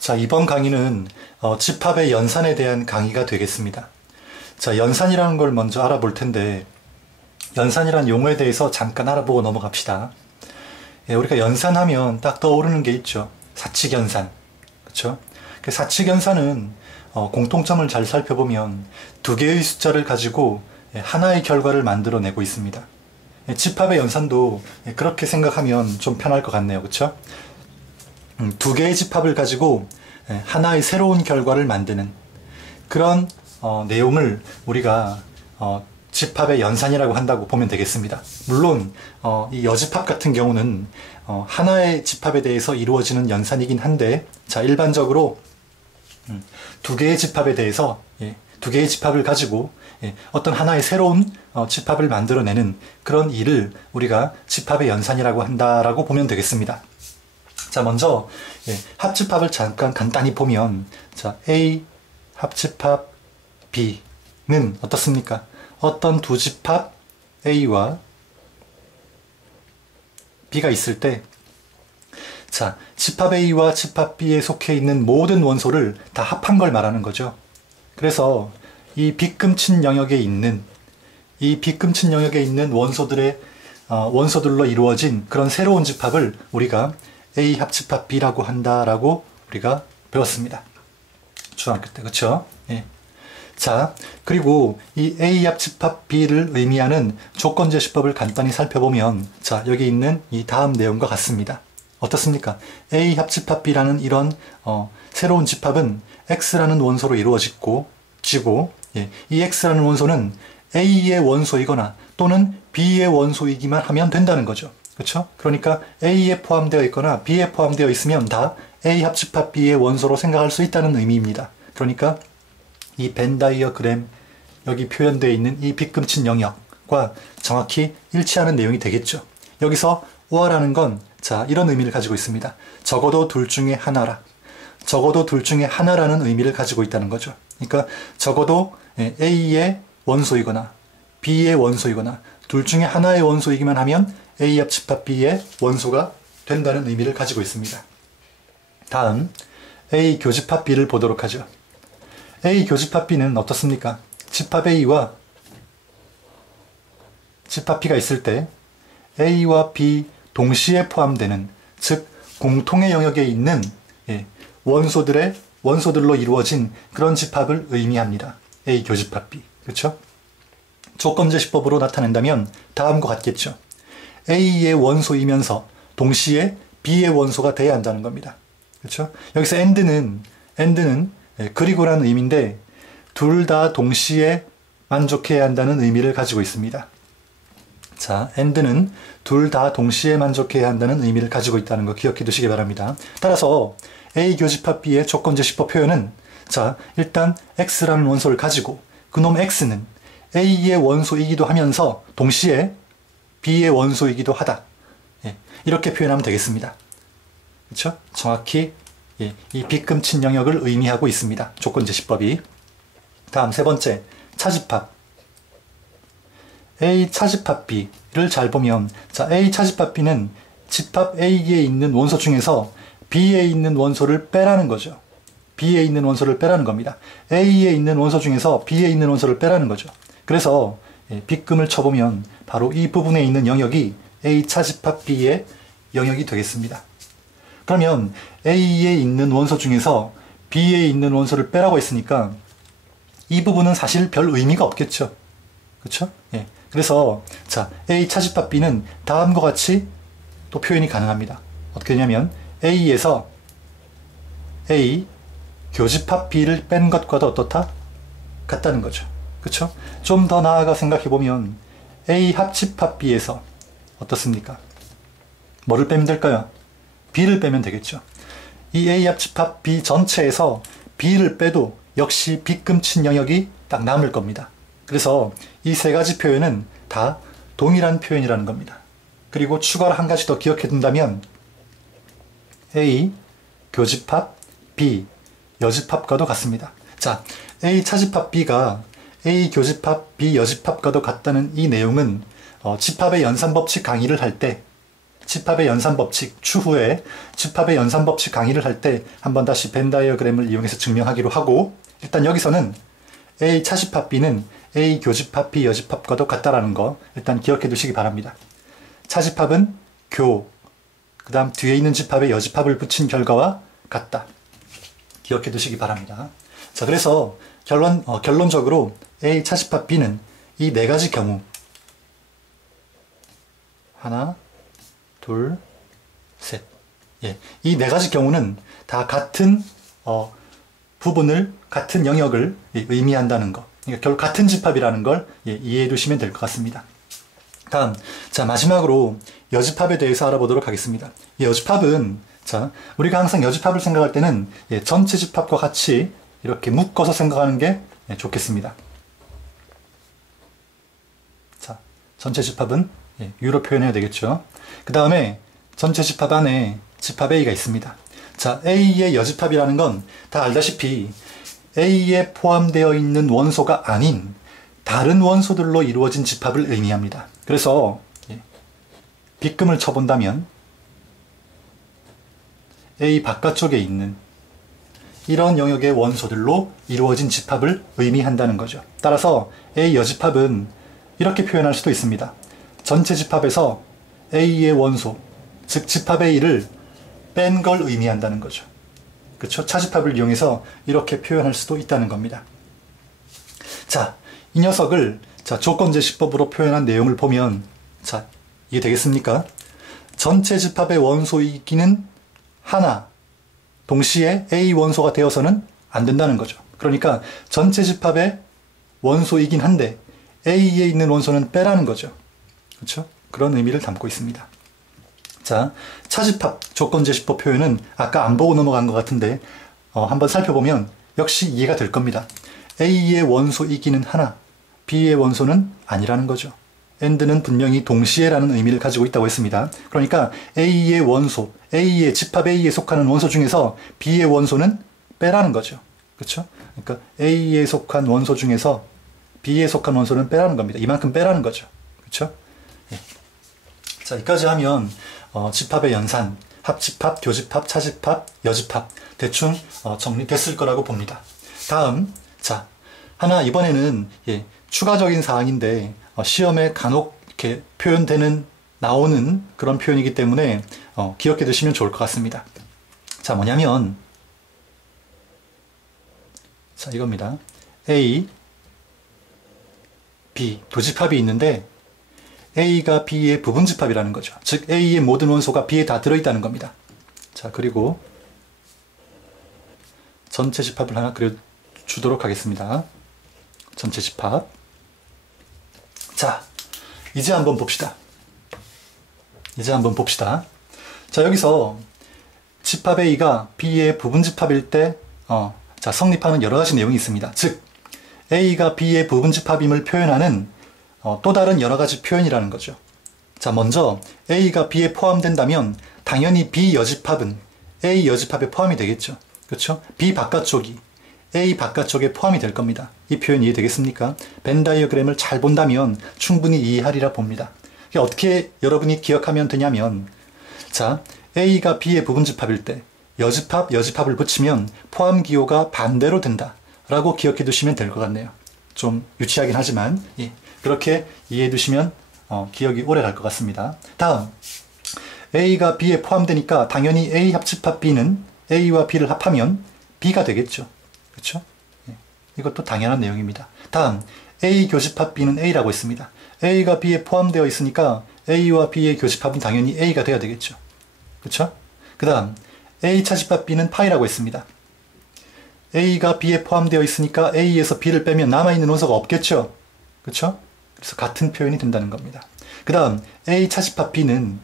자, 이번 강의는 집합의 연산에 대한 강의가 되겠습니다. 자, 연산이라는 걸 먼저 알아볼 텐데 연산이란 용어에 대해서 잠깐 알아보고 넘어갑시다. 우리가 연산하면 딱 떠오르는 게 있죠. 사칙연산. 그쵸? 그 사칙연산은 공통점을 잘 살펴보면 두 개의 숫자를 가지고 하나의 결과를 만들어내고 있습니다. 집합의 연산도 그렇게 생각하면 좀 편할 것 같네요. 그쵸? 두 개의 집합을 가지고 하나의 새로운 결과를 만드는 그런 내용을 우리가 집합의 연산이라고 한다고 보면 되겠습니다. 물론 이 여집합 같은 경우는 하나의 집합에 대해서 이루어지는 연산이긴 한데, 자, 일반적으로 두 개의 집합에 대해서 두 개의 집합을 가지고 어떤 하나의 새로운 집합을 만들어내는 그런 일을 우리가 집합의 연산이라고 한다라고 보면 되겠습니다. 자, 먼저 합집합을 잠깐 간단히 보면, 자, A 합집합 B는 어떻습니까? 어떤 두 집합 A와 B가 있을 때, 자, 집합 A와 집합 B에 속해 있는 모든 원소를 다 합한 걸 말하는 거죠. 그래서 이 빗금친 영역에 있는 원소들로 이루어진 그런 새로운 집합을 우리가 A 합집합 B라고 한다라고 우리가 배웠습니다. 중학교 때, 그쵸? 예. 자, 그리고 이 A 합집합 B를 의미하는 조건제시법을 간단히 살펴보면, 자, 여기 있는 이 다음 내용과 같습니다. 어떻습니까? A 합집합 B라는 이런 새로운 집합은 X라는 원소로 이루어지고, 이 X라는 원소는 A의 원소이거나 또는 B의 원소이기만 하면 된다는 거죠. 그렇죠? 그러니까 A에 포함되어 있거나 B에 포함되어 있으면 다 A 합집합 B의 원소로 생각할 수 있다는 의미입니다. 그러니까 이 벤 다이어그램 여기 표현되어 있는 이 빗금친 영역과 정확히 일치하는 내용이 되겠죠. 여기서 오아라는 건, 자, 이런 의미를 가지고 있습니다. 적어도 둘 중에 하나라. 적어도 둘 중에 하나라는 의미를 가지고 있다는 거죠. 그러니까 적어도 A의 원소이거나 B의 원소이거나 둘 중에 하나의 원소이기만 하면 A 합집합 B의 원소가 된다는 의미를 가지고 있습니다. 다음 A 교집합 B를 보도록 하죠. A 교집합 B는 어떻습니까? 집합 A와 집합 B가 있을 때 A와 B 동시에 포함되는, 즉 공통의 영역에 있는 원소들로 이루어진 그런 집합을 의미합니다. A 교집합 B. 그렇죠? 조건제시법으로 나타낸다면 다음과 같겠죠. A의 원소이면서 동시에 B의 원소가 돼야 한다는 겁니다. 그렇죠? 여기서 and는 그리고라는 의미인데 둘 다 동시에 만족해야 한다는 의미를 가지고 있습니다. 자, and는 둘 다 동시에 만족해야 한다는 의미를 가지고 있다는 거 기억해 두시기 바랍니다. 따라서 A 교집합 B의 조건제시법 표현은, 자, 일단 X라는 원소를 가지고 그놈 X는 A의 원소이기도 하면서 동시에 B의 원소이기도 하다. 이렇게 표현하면 되겠습니다. 그렇죠? 정확히 이 빗금친 영역을 의미하고 있습니다. 조건제시법이. 다음 세 번째, 차집합. A 차집합 B를 잘 보면, 자, A 차집합 B는 집합 A에 있는 원소 중에서 B에 있는 원소를 빼라는 거죠. B에 있는 원소를 빼라는 겁니다. A에 있는 원소 중에서 B에 있는 원소를 빼라는 거죠. 그래서 빗금을 쳐보면 바로 이 부분에 있는 영역이 A 차집합 B의 영역이 되겠습니다. 그러면 A에 있는 원소 중에서 B에 있는 원소를 빼라고 했으니까 이 부분은 사실 별 의미가 없겠죠. 그렇죠? 예. 그래서 자, A 차집합 B는 다음과 같이 또 표현이 가능합니다. 어떻게 되냐면 A에서 A 교집합 B를 뺀 것과도 어떻다? 같다는 거죠. 그렇죠? 좀 더 나아가 생각해보면 A 합집합 B에서 어떻습니까? 뭐를 빼면 될까요? B를 빼면 되겠죠. 이 A 합집합 B 전체에서 B를 빼도 역시 빗금친 영역이 딱 남을 겁니다. 그래서 이 세 가지 표현은 다 동일한 표현이라는 겁니다. 그리고 추가로 한 가지 더 기억해 둔다면 A 교집합 B 여집합과도 같습니다. 자, A 차집합 B가 A 교집합 B 여집합과도 같다는 이 내용은 집합의 연산법칙 강의를 할 때, 집합의 연산법칙 추후에 집합의 연산법칙 강의를 할 때 한번 다시 벤 다이어그램을 이용해서 증명하기로 하고, 일단 여기서는 A 차집합 B는 A 교집합 B 여집합과도 같다라는 거 일단 기억해 두시기 바랍니다. 차집합은 교, 그 다음 뒤에 있는 집합에 여집합을 붙인 결과와 같다. 기억해 두시기 바랍니다. 자, 그래서 결론적으로 A 차집합 B는 이 네 가지 경우, 하나, 둘, 셋. 예, 이 네 가지 경우는 다 같은 부분을, 같은 영역을 의미한다는 거. 그러니까 결국 같은 집합이라는 걸 이해해 두시면 될 것 같습니다. 다음, 자, 마지막으로 여집합에 대해서 알아보도록 하겠습니다. 이 여집합은, 자, 우리가 항상 여집합을 생각할 때는 전체 집합과 같이 이렇게 묶어서 생각하는 게 좋겠습니다. 자, 전체 집합은 U로 표현해야 되겠죠. 그 다음에 전체 집합 안에 집합 A가 있습니다. 자, A의 여집합이라는 건 다 알다시피 A에 포함되어 있는 원소가 아닌 다른 원소들로 이루어진 집합을 의미합니다. 그래서 빗금을 쳐본다면 A 바깥쪽에 있는 이런 영역의 원소들로 이루어진 집합을 의미한다는 거죠. 따라서 A 여집합은 이렇게 표현할 수도 있습니다. 전체 집합에서 A의 원소, 즉 집합 A를 뺀 걸 의미한다는 거죠. 그렇죠? 차집합을 이용해서 이렇게 표현할 수도 있다는 겁니다. 자, 이 녀석을 조건제시법으로 표현한 내용을 보면, 자, 이게 되겠습니까? 전체 집합의 원소이기는 하나, 동시에 A 원소가 되어서는 안 된다는 거죠. 그러니까 전체 집합의 원소이긴 한데 A에 있는 원소는 빼라는 거죠. 그렇죠? 그런 의미를 담고 있습니다. 자, 차집합 조건제시법 표현은 아까 안 보고 넘어간 것 같은데 한번 살펴보면 역시 이해가 될 겁니다. A의 원소이기는 하나, B의 원소는 아니라는 거죠. and는 분명히 동시에라는 의미를 가지고 있다고 했습니다. 그러니까 A의 원소, A의 집합 A에 속하는 원소 중에서 B의 원소는 빼라는 거죠. 그렇죠? 그러니까 A에 속한 원소 중에서 B에 속한 원소는 빼라는 겁니다. 이만큼 빼라는 거죠. 그렇죠? 예. 자, 여기까지 하면 집합의 연산, 합집합, 교집합, 차집합, 여집합 대충 정리됐을 거라고 봅니다. 다음, 자, 하나 이번에는 추가적인 사항인데 시험에 간혹 이렇게 나오는 그런 표현이기 때문에 기억해 두시면 좋을 것 같습니다. 자, 뭐냐면, 자, 이겁니다. A, B 두 집합이 있는데 A가 B의 부분집합이라는 거죠. 즉 A의 모든 원소가 B에 다 들어있다는 겁니다. 자, 그리고 전체 집합을 하나 그려주도록 하겠습니다. 전체 집합. 자, 이제 한번 봅시다. 자, 여기서 집합 A가 B의 부분집합일 때 자, 성립하는 여러 가지 내용이 있습니다. 즉 A가 B의 부분집합임을 표현하는 또 다른 여러 가지 표현이라는 거죠. 자, 먼저 A가 B에 포함된다면 당연히 B 여집합은 A 여집합에 포함이 되겠죠. 그렇죠? B 바깥쪽이 A 바깥쪽에 포함이 될 겁니다. 이 표현 이해되겠습니까? 벤 다이어그램을 잘 본다면 충분히 이해하리라 봅니다. 어떻게 여러분이 기억하면 되냐면, 자, A가 B의 부분집합일 때 여집합, 여집합을 붙이면 포함 기호가 반대로 된다 라고 기억해 두시면 될 것 같네요. 좀 유치하긴 하지만 그렇게 이해해 두시면 기억이 오래 갈 것 같습니다. 다음, A가 B에 포함되니까 당연히 A 합집합 B는 A와 B를 합하면 B가 되겠죠. 그렇죠? 이것도 당연한 내용입니다. 다음, A 교집합 B는 A라고 했습니다. A가 B에 포함되어 있으니까 A와 B의 교집합은 당연히 A가 돼야 되겠죠. 그렇죠? 그 다음, A 차집합 B는 파이라고 했습니다. A가 B에 포함되어 있으니까 A에서 B를 빼면 남아있는 원소가 없겠죠. 그렇죠? 그래서 같은 표현이 된다는 겁니다. 그 다음 A 차집합 B는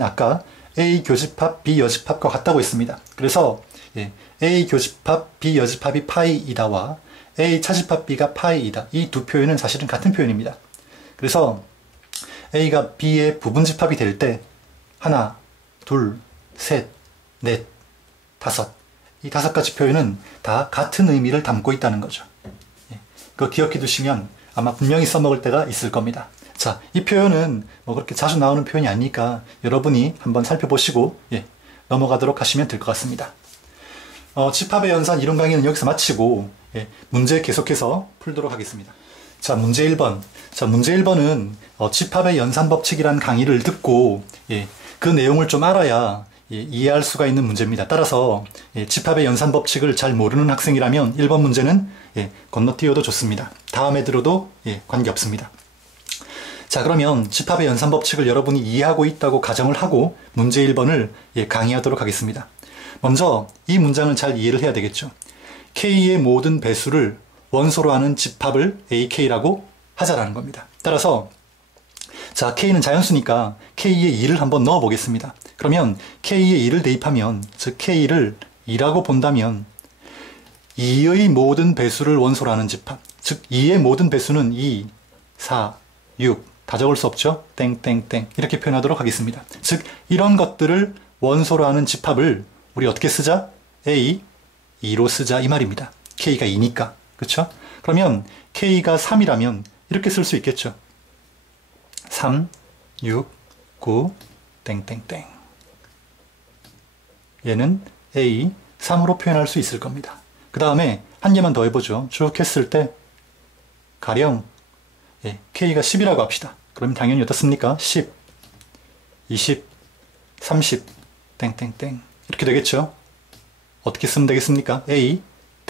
아까 A 교집합 B 여집합과 같다고 했습니다. 그래서 A 교집합 B 여집합이 파이이다와 A 차집합 B가 파이이다. 이 두 표현은 사실은 같은 표현입니다. 그래서 A가 B의 부분집합이 될 때 하나, 둘, 셋, 넷, 다섯, 이 다섯 가지 표현은 다 같은 의미를 담고 있다는 거죠. 그거 기억해 두시면 아마 분명히 써먹을 때가 있을 겁니다. 자, 이 표현은 뭐 그렇게 자주 나오는 표현이 아니니까 여러분이 한번 살펴보시고 넘어가도록 하시면 될 것 같습니다. 집합의 연산 이론 강의는 여기서 마치고 문제 계속해서 풀도록 하겠습니다. 자, 문제 1번. 자, 문제 1번은 집합의 연산 법칙이라는 강의를 듣고 그 내용을 좀 알아야 이해할 수가 있는 문제입니다. 따라서 집합의 연산 법칙을 잘 모르는 학생이라면 1번 문제는 건너뛰어도 좋습니다. 다음에 들어도 관계없습니다. 자, 그러면 집합의 연산 법칙을 여러분이 이해하고 있다고 가정을 하고 문제 1번을 강의하도록 하겠습니다. 먼저 이 문장을 잘 이해를 해야 되겠죠. K의 모든 배수를 원소로 하는 집합을 AK라고 하자라는 겁니다. 따라서 자, K는 자연수니까 K의 2를 한번 넣어 보겠습니다. 그러면 K의 2를 대입하면, 즉 K를 2라고 본다면 2의 모든 배수를 원소로 하는 집합, 즉 2의 모든 배수는 2, 4, 6 다 적을 수 없죠. 땡땡땡 이렇게 표현하도록 하겠습니다. 즉 이런 것들을 원소로 하는 집합을 우리 어떻게 쓰자? A, 2로 쓰자 이 말입니다. K가 2니까. 그렇죠? 그러면 K가 3이라면 이렇게 쓸 수 있겠죠. 3, 6, 9, 땡땡땡. 얘는 A, 3으로 표현할 수 있을 겁니다. 그 다음에 한 개만 더 해보죠. 쭉 했을 때 가령 K가 10이라고 합시다. 그러면 당연히 어떻습니까? 10, 20, 30, 땡땡땡 이렇게 되겠죠. 어떻게 쓰면 되겠습니까? A,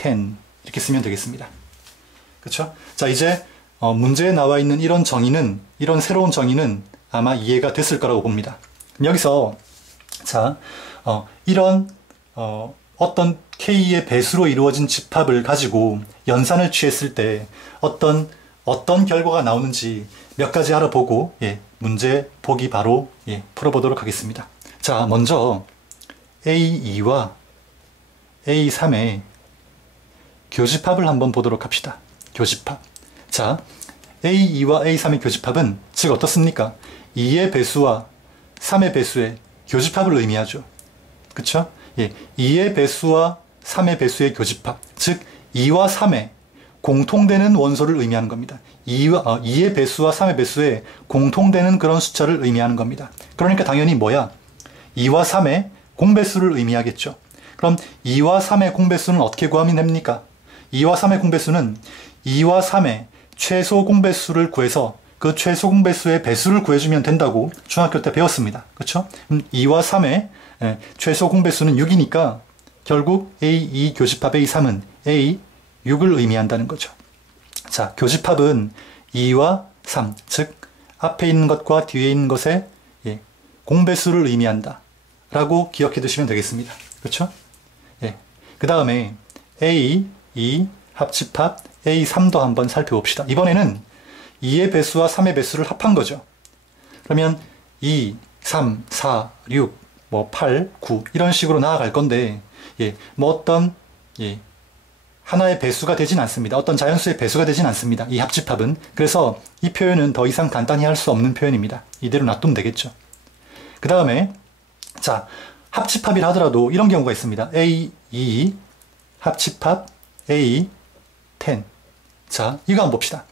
10 이렇게 쓰면 되겠습니다. 그렇죠? 자, 이제 문제에 나와 있는 이런 정의는, 이런 새로운 정의는 아마 이해가 됐을 거라고 봅니다. 여기서 자, 이런 어떤 K의 배수로 이루어진 집합을 가지고 연산을 취했을 때 어떤 결과가 나오는지 몇 가지 알아보고 문제 보기 바로 풀어보도록 하겠습니다. 자, 먼저 A2와 A3의 교집합을 한번 보도록 합시다. 교집합. 자, A2와 A3의 교집합은 즉 어떻습니까? 2의 배수와 3의 배수의 교집합을 의미하죠. 그쵸? 2의 배수와 3의 배수의 교집합, 즉 2와 3의 공통되는 원소를 의미하는 겁니다. 2의 배수와 3의 배수의 공통되는 그런 숫자를 의미하는 겁니다. 그러니까 당연히 뭐야? 2와 3의 공배수를 의미하겠죠. 그럼 2와 3의 공배수는 어떻게 구하면 됩니까? 2와 3의 공배수는 2와 3의 최소 공배수를 구해서 그 최소 공배수의 배수를 구해주면 된다고 중학교 때 배웠습니다. 그렇죠? 2와 3의 최소 공배수는 6이니까 결국 A2 교집합 A3은 A6을 의미한다는 거죠. 자, 교집합은 2와 3, 즉 앞에 있는 것과 뒤에 있는 것의 공배수를 의미한다 라고 기억해 두시면 되겠습니다. 그렇죠? 그 다음에 A2 합집합 A3도 한번 살펴봅시다. 이번에는 2의 배수와 3의 배수를 합한 거죠. 그러면 2, 3, 4, 6, 8, 9 이런 식으로 나아갈 건데 어떤 하나의 배수가 되진 않습니다. 어떤 자연수의 배수가 되진 않습니다. 이 합집합은. 그래서 이 표현은 더 이상 간단히 할 수 없는 표현입니다. 이대로 놔두면 되겠죠. 그 다음에 자, 합집합이라 하더라도 이런 경우가 있습니다. A2 합집합 A10. 자, 이거 한번 봅시다.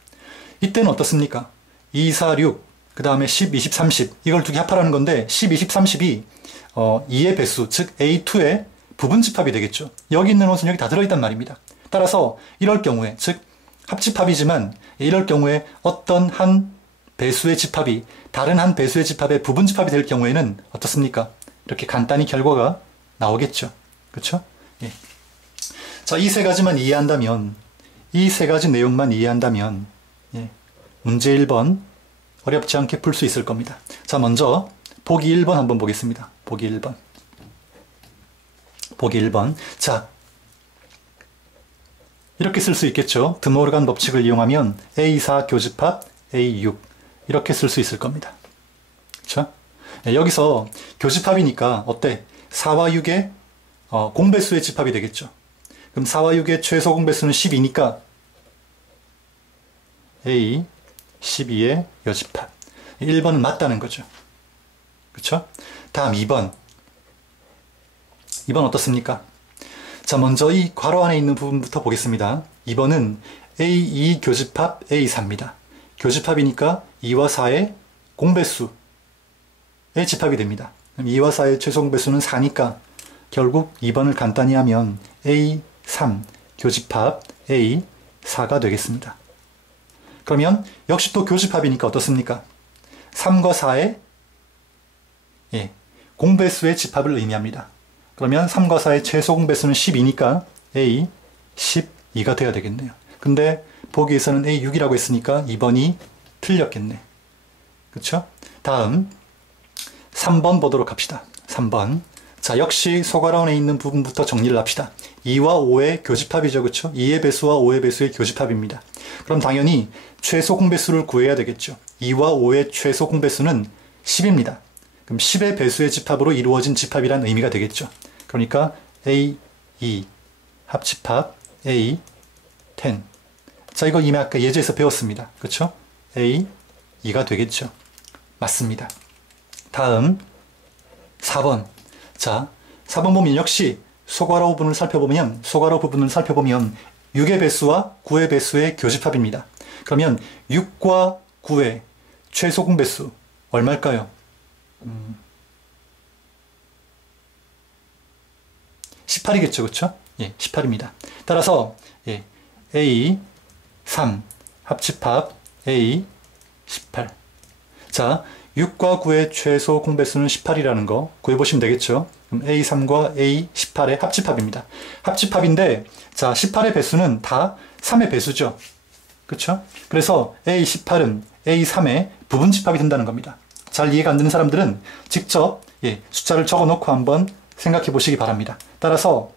이때는 어떻습니까? 2, 4, 6, 그 다음에 10, 20, 30 이걸 두 개 합하라는 건데 10, 20, 30이 2의 배수, 즉 A2의 부분집합이 되겠죠. 여기 있는 원소는 여기 다 들어있단 말입니다. 따라서 이럴 경우에, 즉 합집합이지만 이럴 경우에 어떤 한 배수의 집합이 다른 한 배수의 집합의 부분집합이 될 경우에는 어떻습니까? 이렇게 간단히 결과가 나오겠죠. 그렇죠? 자, 이 세 가지만 이해한다면, 이 세 가지 내용만 이해한다면 문제 1번 어렵지 않게 풀 수 있을 겁니다. 자, 먼저 보기 1번 한번 보겠습니다. 보기 1번. 보기 1번. 자, 이렇게 쓸 수 있겠죠. 드모르간 법칙을 이용하면 A4 교집합 A6 이렇게 쓸 수 있을 겁니다. 그렇죠? 여기서 교집합이니까 어때? 4와 6의 공배수의 집합이 되겠죠. 그럼 4와 6의 최소 공배수는 12니까 A 12의 여집합. 1번은 맞다는 거죠. 그렇죠? 다음 2번. 2번 어떻습니까? 자, 먼저 이 괄호 안에 있는 부분부터 보겠습니다. 2번은 A2 교집합 A4입니다. 교집합이니까 2와 4의 공배수의 집합이 됩니다. 2와 4의 최소 공배수는 4니까 결국 2번을 간단히 하면 A3 교집합 A4가 되겠습니다. 그러면 역시 또 교집합이니까 어떻습니까? 3과 4의 공배수의 집합을 의미합니다. 그러면 3과 4의 최소 공배수는 12니까 A 12가 돼야 되겠네요. 근데 보기에서는 A6이라고 했으니까 2번이 틀렸겠네. 그쵸? 다음 3번 보도록 합시다. 3번. 자, 역시 소괄원에 있는 부분부터 정리를 합시다. 2와 5의 교집합이죠. 그쵸? 2의 배수와 5의 배수의 교집합입니다. 그럼 당연히 최소 공배수를 구해야 되겠죠. 2와 5의 최소 공배수는 10입니다. 그럼 10의 배수의 집합으로 이루어진 집합이란 의미가 되겠죠. 그러니까 A2 합집합 A10. 자, 이거 이미 아까 예제에서 배웠습니다. 그쵸? A2가 되겠죠. 맞습니다. 다음 4번. 자, 4번 보면 역시 소괄호 부분을 살펴보면 6의 배수와 9의 배수의 교집합입니다. 그러면 6과 9의 최소 공배수 얼마일까요? 18이겠죠. 그쵸? 예, 18입니다. 따라서 A3 합집합 A18. 자, 6과 9의 최소 공배수는 18이라는 거 구해보시면 되겠죠. 그럼 A3과 A18의 합집합입니다. 합집합인데, 자, 18의 배수는 다 3의 배수죠. 그쵸? 그래서 A18은 A3의 부분집합이 된다는 겁니다. 잘 이해가 안 되는 사람들은 직접 숫자를 적어놓고 한번 생각해 보시기 바랍니다. 따라서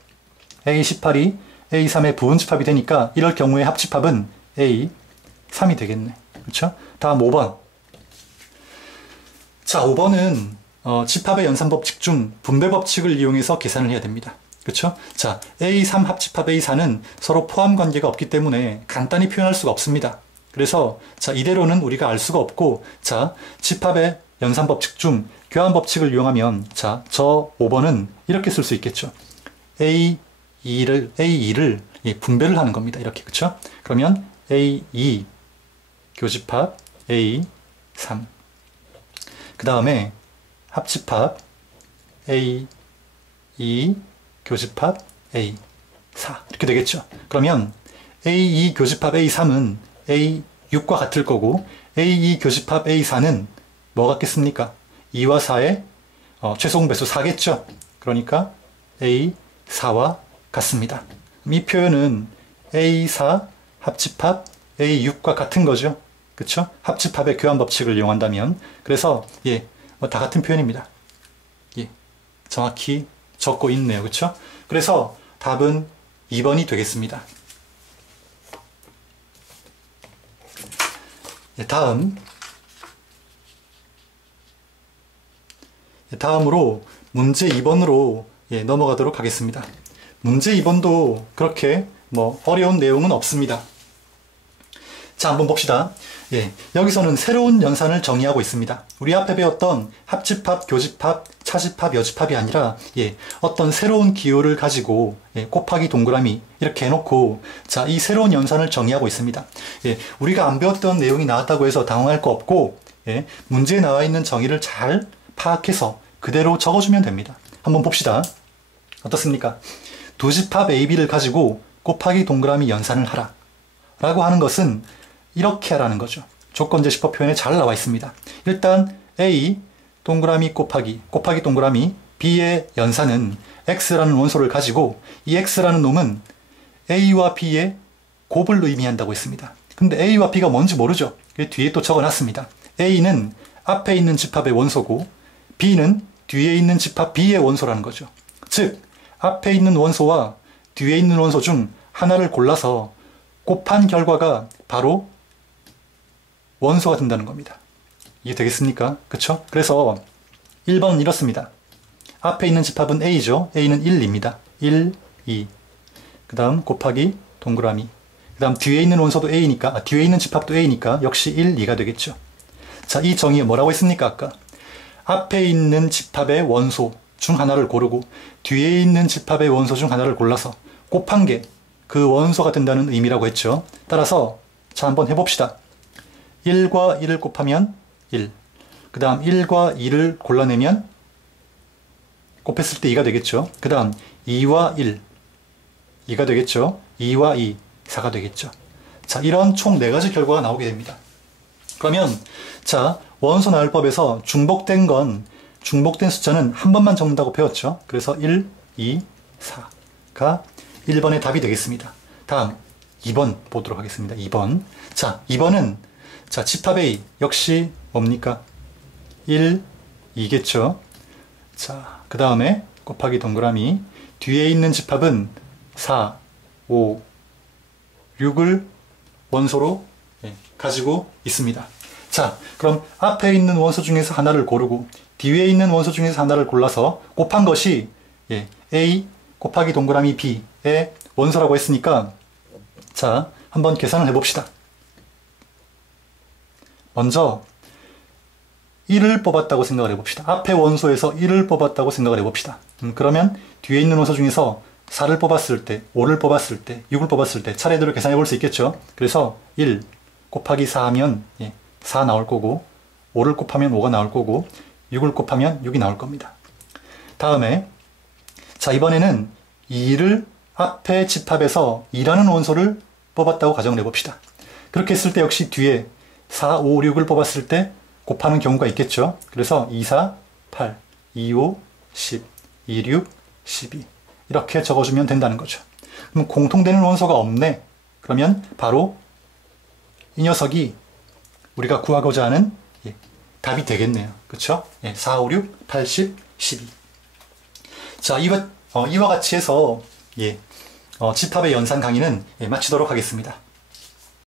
A18이 A3의 부분집합이 되니까 이럴 경우에 합집합은 A3이 되겠네. 그쵸? 다음 5번. 자, 5번은 집합의 연산법칙 중 분배법칙을 이용해서 계산을 해야 됩니다. 그쵸? 자, A3 합집합 A4는 서로 포함관계가 없기 때문에 간단히 표현할 수가 없습니다. 그래서 자, 이대로는 우리가 알 수가 없고, 자, 집합의 연산법칙 중 교환법칙을 이용하면, 자, 저 5번은 이렇게 쓸 수 있겠죠. A2를 분배를 하는 겁니다. 이렇게. 그쵸? 그러면 A2 교집합 A3. 그 다음에 합집합 A2 교집합 A4 이렇게 되겠죠. 그러면 A2 교집합 A3은 A6과 같을 거고 A2 교집합 A4는 뭐 같겠습니까? 2와 4의 최소 공배수 4겠죠. 그러니까 A4와 같습니다. 이 표현은 A4 합집합 A6과 같은 거죠. 그쵸? 합집합의 교환법칙을 이용한다면. 그래서 다 같은 표현입니다. 정확히 적고 있네요. 그쵸? 그래서 답은 2번이 되겠습니다. 다음으로 문제 2번으로 넘어가도록 하겠습니다. 문제 2번도 그렇게 어려운 내용은 없습니다. 자, 한번 봅시다. 여기서는 새로운 연산을 정의하고 있습니다. 우리 앞에 배웠던 합집합, 교집합, 차집합, 여집합이 아니라 어떤 새로운 기호를 가지고 곱하기 동그라미 이렇게 해놓고, 자, 이 새로운 연산을 정의하고 있습니다. 우리가 안 배웠던 내용이 나왔다고 해서 당황할 거 없고, 문제에 나와 있는 정의를 잘 파악해서 그대로 적어주면 됩니다. 한번 봅시다. 어떻습니까? 두 집합 AB를 가지고 곱하기 동그라미 연산을 하라 라고 하는 것은 이렇게 하라는 거죠. 조건제시법 표현에 잘 나와 있습니다. 일단 A 동그라미 곱하기 동그라미 B의 연산은 X라는 원소를 가지고 이 X라는 놈은 A와 B의 곱을 의미한다고 했습니다. 근데 A와 B가 뭔지 모르죠. 뒤에 또 적어놨습니다. A는 앞에 있는 집합의 원소고 B는 뒤에 있는 집합 B의 원소라는 거죠. 즉 앞에 있는 원소와 뒤에 있는 원소 중 하나를 골라서 곱한 결과가 바로 원소가 된다는 겁니다. 이해 되겠습니까? 그쵸? 그래서 1번은 이렇습니다. 앞에 있는 집합은 A죠. A는 1입니다. 1, 2. 그 다음 곱하기 동그라미. 그 다음 뒤에 있는 원소도 A니까, 뒤에 있는 집합도 A니까 역시 1, 2가 되겠죠. 자, 이 정의에 뭐라고 했습니까? 아까 앞에 있는 집합의 원소 중 하나를 고르고 뒤에 있는 집합의 원소 중 하나를 골라서 곱한 게 그 원소가 된다는 의미라고 했죠. 따라서 자, 한번 해봅시다. 1과 1을 곱하면 1. 그 다음 1과 2를 골라내면 곱했을 때 2가 되겠죠. 그 다음 2와 1, 2가 되겠죠. 2와 2, 4가 되겠죠. 자, 이런 총 4가지 결과가 나오게 됩니다. 그러면 자, 원소 나열법에서 중복된 숫자는 한 번만 적는다고 배웠죠. 그래서 1, 2, 4가 1번의 답이 되겠습니다. 다음 2번 보도록 하겠습니다. 2번. 자, 2번은 자, 집합 A 역시 뭡니까? 1, 2겠죠. 자, 그 다음에 곱하기 동그라미 뒤에 있는 집합은 4, 5, 6을 원소로 가지고 있습니다. 자, 그럼 앞에 있는 원소 중에서 하나를 고르고 뒤에 있는 원소 중에서 하나를 골라서 곱한 것이 A 곱하기 동그라미 B의 원소라고 했으니까 자, 한번 계산을 해봅시다. 먼저 1을 뽑았다고 생각을 해봅시다. 앞에 원소에서 1을 뽑았다고 생각을 해봅시다. 그러면 뒤에 있는 원소 중에서 4를 뽑았을 때, 5를 뽑았을 때, 6을 뽑았을 때 차례대로 계산해 볼 수 있겠죠. 그래서 1 곱하기 4 하면 4 나올 거고 5를 곱하면 5가 나올 거고 6을 곱하면 6이 나올 겁니다. 다음에 자, 이번에는 2를 앞에 집합에서 2라는 원소를 뽑았다고 가정을 해봅시다. 그렇게 했을 때 역시 뒤에 4, 5, 6을 뽑았을 때 곱하는 경우가 있겠죠. 그래서 2, 4, 8, 2, 5, 10, 2, 6, 12 이렇게 적어주면 된다는 거죠. 그럼 공통되는 원소가 없네. 그러면 바로 이 녀석이 우리가 구하고자 하는 답이 되겠네요. 그렇죠? 4, 5, 6, 80, 12. 자, 이와 같이 해서 집합의 연산 강의는 마치도록 하겠습니다.